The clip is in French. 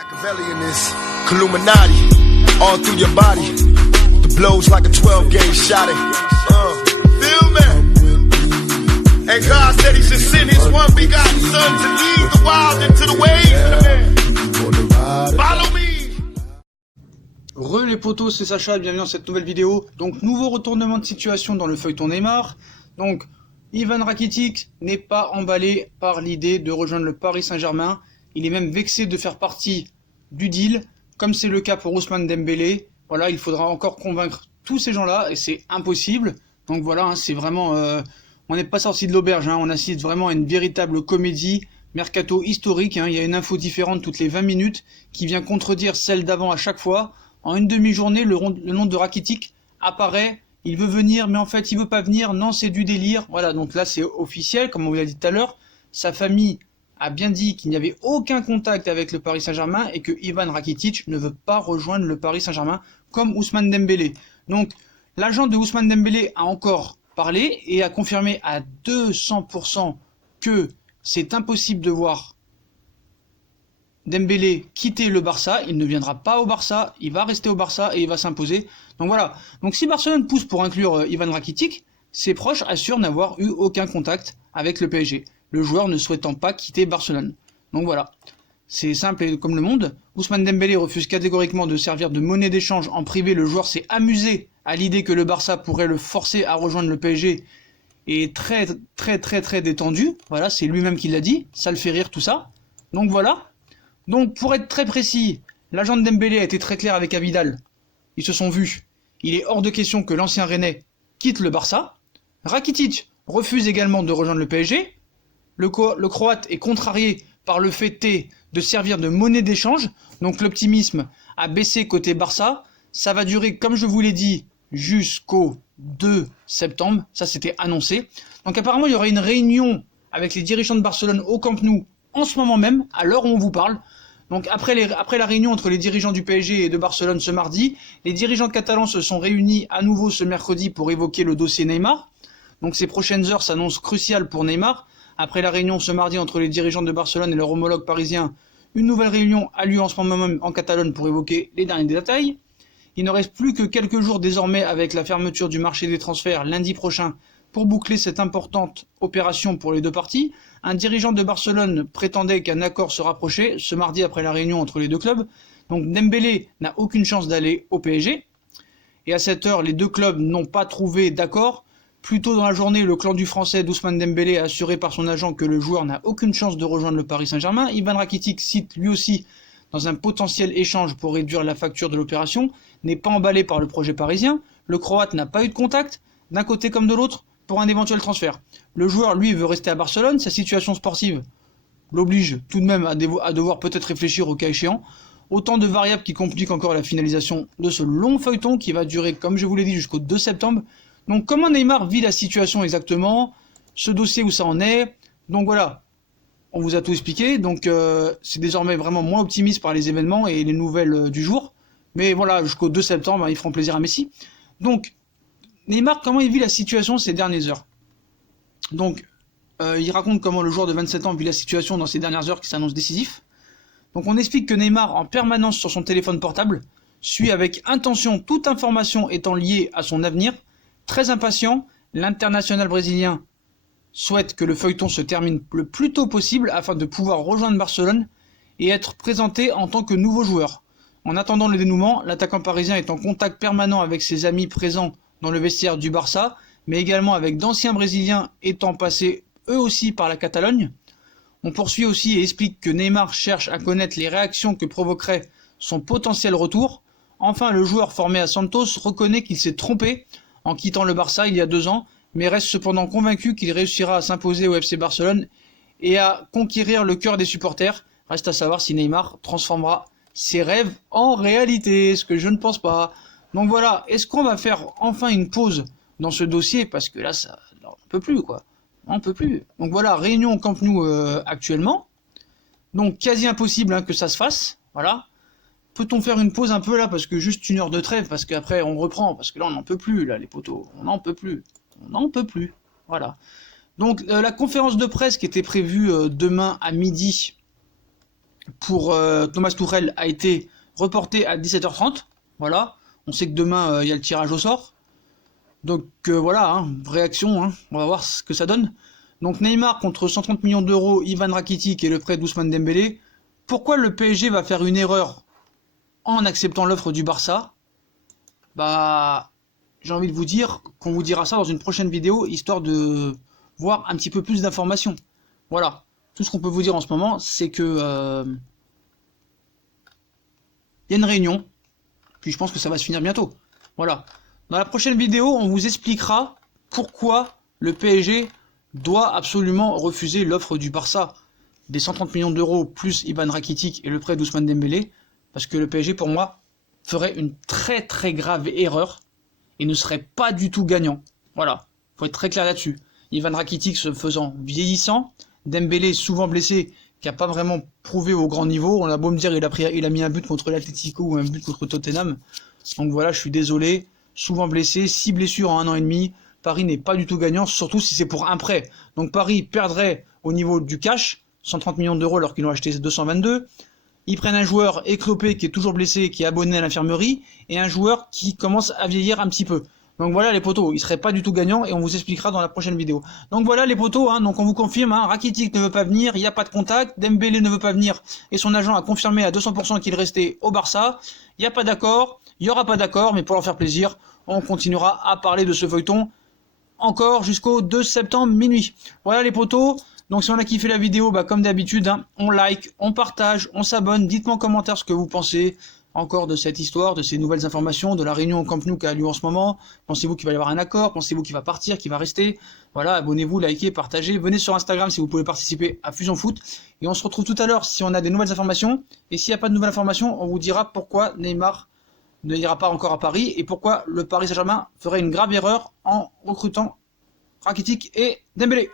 Machiavellianist, Illuminati, all through your body. The blows like a 12-gauge shot. Feel me? And God said He should send His one begotten Son to lead the wild into the ways. Follow me. Re les potos, c'est Sacha, bienvenue dans cette nouvelle vidéo. Donc nouveau retournement de situation dans le feuilleton Neymar. Donc Ivan Rakitic n'est pas emballé par l'idée de rejoindre le Paris Saint-Germain. Il est même vexé de faire partie du deal, comme c'est le cas pour Ousmane Dembélé. Voilà, il faudra encore convaincre tous ces gens-là et c'est impossible. Donc voilà, hein, c'est vraiment, on n'est pas sorti de l'auberge. Hein, on assiste vraiment à une véritable comédie mercato historique. Hein, il y a une info différente toutes les 20 minutes qui vient contredire celle d'avant à chaque fois. En une demi-journée, le nom de Rakitic apparaît. Il veut venir, mais en fait, il veut pas venir. Non, c'est du délire. Voilà, donc là, c'est officiel, comme on vous l'a dit tout à l'heure. Sa famille a bien dit qu'il n'y avait aucun contact avec le Paris Saint-Germain et que Ivan Rakitic ne veut pas rejoindre le Paris Saint-Germain comme Ousmane Dembélé. Donc, l'agent de Ousmane Dembélé a encore parlé et a confirmé à 200% que c'est impossible de voir Dembélé quitter le Barça. Il ne viendra pas au Barça, il va rester au Barça et il va s'imposer. Donc voilà. Donc si Barcelone pousse pour inclure Ivan Rakitic, ses proches assurent n'avoir eu aucun contact avec le PSG, le joueur ne souhaitant pas quitter Barcelone. Donc voilà. C'est simple et comme le monde. Ousmane Dembélé refuse catégoriquement de servir de monnaie d'échange en privé. Le joueur s'est amusé à l'idée que le Barça pourrait le forcer à rejoindre le PSG et est très détendu. Voilà, c'est lui-même qui l'a dit. Ça le fait rire tout ça. Donc voilà. Donc pour être très précis, l'agent de Dembélé a été très clair avec Abidal. Ils se sont vus. Il est hors de question que l'ancien Rennais quitte le Barça. Rakitic refuse également de rejoindre le PSG. Le Croate est contrarié par le fait de servir de monnaie d'échange. Donc l'optimisme a baissé côté Barça. Ça va durer, comme je vous l'ai dit, jusqu'au 2 septembre. Ça, c'était annoncé. Donc apparemment, il y aura une réunion avec les dirigeants de Barcelone au Camp Nou en ce moment même, à l'heure où on vous parle. Donc après la réunion entre les dirigeants du PSG et de Barcelone ce mardi, les dirigeants catalans se sont réunis à nouveau ce mercredi pour évoquer le dossier Neymar. Donc ces prochaines heures s'annoncent cruciales pour Neymar. Après la réunion ce mardi entre les dirigeants de Barcelone et leur homologue parisien, une nouvelle réunion a lieu en ce moment même en Catalogne pour évoquer les derniers détails. Il ne reste plus que quelques jours désormais avec la fermeture du marché des transferts lundi prochain pour boucler cette importante opération pour les deux parties. Un dirigeant de Barcelone prétendait qu'un accord se rapprochait ce mardi après la réunion entre les deux clubs. Donc Dembélé n'a aucune chance d'aller au PSG. Et à cette heure, les deux clubs n'ont pas trouvé d'accord. Plus tôt dans la journée, le clan du français d'Ousmane Dembélé a assuré par son agent que le joueur n'a aucune chance de rejoindre le Paris Saint-Germain. Ivan Rakitic cite lui aussi dans un potentiel échange pour réduire la facture de l'opération, n'est pas emballé par le projet parisien. Le Croate n'a pas eu de contact, d'un côté comme de l'autre, pour un éventuel transfert. Le joueur, lui, veut rester à Barcelone. Sa situation sportive l'oblige tout de même à devoir peut-être réfléchir au cas échéant. Autant de variables qui compliquent encore la finalisation de ce long feuilleton qui va durer, comme je vous l'ai dit, jusqu'au 2 septembre. Donc comment Neymar vit la situation exactement, ce dossier où ça en est. Donc voilà, on vous a tout expliqué. Donc c'est désormais vraiment moins optimiste par les événements et les nouvelles du jour. Mais voilà, jusqu'au 2 septembre, ils feront plaisir à Messi. Donc Neymar, comment il vit la situation ces dernières heures? Donc, il raconte comment le joueur de 27 ans vit la situation dans ces dernières heures qui s'annonce décisif. Donc on explique que Neymar, en permanence sur son téléphone portable, suit avec intention toute information étant liée à son avenir. Très impatient, l'international brésilien souhaite que le feuilleton se termine le plus tôt possible afin de pouvoir rejoindre Barcelone et être présenté en tant que nouveau joueur. En attendant le dénouement, l'attaquant parisien est en contact permanent avec ses amis présents dans le vestiaire du Barça, mais également avec d'anciens Brésiliens étant passés eux aussi par la Catalogne. On poursuit aussi et explique que Neymar cherche à connaître les réactions que provoquerait son potentiel retour. Enfin, le joueur formé à Santos reconnaît qu'il s'est trompé en quittant le Barça il y a 2 ans, mais reste cependant convaincu qu'il réussira à s'imposer au FC Barcelone et à conquérir le cœur des supporters. Reste à savoir si Neymar transformera ses rêves en réalité, ce que je ne pense pas. Donc voilà, est-ce qu'on va faire enfin une pause dans ce dossier? Parce que là, on peut plus, quoi. On peut plus. Donc voilà, réunion au Camp Nou actuellement. Donc quasi impossible que ça se fasse. Voilà. Peut-on faire une pause un peu là? Parce que juste 1 heure de trêve, parce qu'après on reprend. Parce que là, on n'en peut plus, là, les potos. On n'en peut plus. On n'en peut plus. Voilà. Donc la conférence de presse qui était prévue demain à midi pour Thomas Tuchel a été reporté à 17h30. Voilà, on sait que demain il y a le tirage au sort. Donc voilà, hein, réaction, hein, on va voir ce que ça donne. Donc Neymar contre 130 millions d'euros, Ivan Rakitic et le prêt d'Ousmane Dembélé. Pourquoi le PSG va faire une erreur en acceptant l'offre du Barça? Bah, j'ai envie de vous dire qu'on vous dira ça dans une prochaine vidéo, histoire de voir un petit peu plus d'informations. Voilà, tout ce qu'on peut vous dire en ce moment, c'est que y a une réunion, puis je pense que ça va se finir bientôt. Voilà. Dans la prochaine vidéo, on vous expliquera pourquoi le PSG doit absolument refuser l'offre du Barça des 130 millions d'euros plus Ivan Rakitic et le prêt d'Ousmane Dembélé, parce que le PSG, pour moi, ferait une très très grave erreur et ne serait pas du tout gagnant. Voilà, faut être très clair là-dessus. Ivan Rakitic se faisant vieillissant, Dembélé souvent blessé, qui n'a pas vraiment prouvé au grand niveau. On a beau me dire il a mis un but contre l'Atlético ou un but contre Tottenham. Donc voilà, je suis désolé. Souvent blessé, 6 blessures en 1 an et demi. Paris n'est pas du tout gagnant, surtout si c'est pour un prêt. Donc Paris perdrait au niveau du cash, 130 millions d'euros alors qu'ils l'ont acheté 222. Ils prennent un joueur éclopé qui est toujours blessé, qui est abonné à l'infirmerie, et un joueur qui commence à vieillir un petit peu. Donc voilà les potos, ils seraient pas du tout gagnants et on vous expliquera dans la prochaine vidéo. Donc voilà les potos, hein, donc on vous confirme, hein, Rakitic ne veut pas venir, il n'y a pas de contact, Dembélé ne veut pas venir et son agent a confirmé à 200% qu'il restait au Barça. Il n'y a pas d'accord, il n'y aura pas d'accord, mais pour leur faire plaisir, on continuera à parler de ce feuilleton encore jusqu'au 2 septembre minuit. Voilà les potos. Donc si on a kiffé la vidéo, bah, comme d'habitude, hein, on like, on partage, on s'abonne. Dites-moi en commentaire ce que vous pensez encore de cette histoire, de ces nouvelles informations, de la réunion au Camp Nou qui a lieu en ce moment. Pensez-vous qu'il va y avoir un accord? Pensez-vous qu'il va partir, qu'il va rester? Voilà, abonnez-vous, likez, partagez. Venez sur Instagram si vous pouvez participer à Fusion Foot. Et on se retrouve tout à l'heure si on a des nouvelles informations. Et s'il n'y a pas de nouvelles informations, on vous dira pourquoi Neymar ne ira pas encore à Paris et pourquoi le Paris Saint-Germain ferait une grave erreur en recrutant Rakitic et Dembélé.